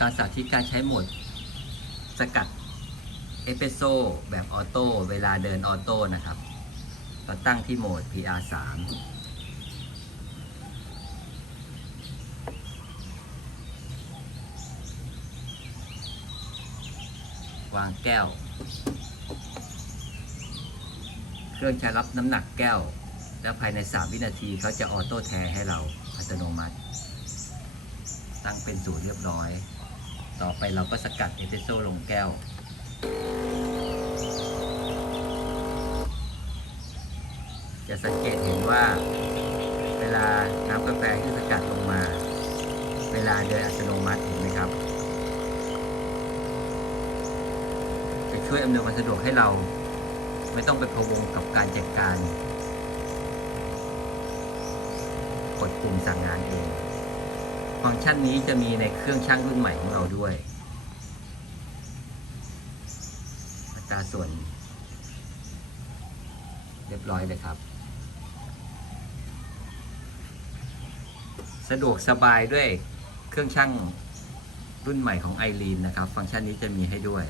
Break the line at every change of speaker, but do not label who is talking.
การสาธิตการใช้โหมดสกัดเอสเปรสโซแบบออโต้เวลาเดินออโต้นะครับ เราตั้งที่โหมด PR3 วางแก้ว เครื่องจะรับน้ำหนักแก้ว แล้วภายใน 3 วินาทีเขาจะออโต้แทรให้เราอัตโนมัติ ตั้งเป็นสูตรเรียบร้อย ต่อไปเราก็สกัดเอสเปรสโซ่ลงแก้ว จะสังเกตเห็นว่า เวลาน้ำกาแฟที่สกัดลงมา เวลาเดินอัตโนมัติเห็นไหมครับ จะช่วยอำนวยความสะดวกให้เราไม่ต้องไปพะวงกับการจัดการกดปุ่มสั่งงานเอง ฟังก์ชันนี้จะมีในเครื่องช่างรุ่นใหม่ของเราด้วยอัตราส่วน เรียบร้อยเลยครับ สะดวกสบายด้วยเครื่องช่างรุ่นใหม่ของไอรีนนะครับ ฟังก์ชันนี้จะมีให้ด้วย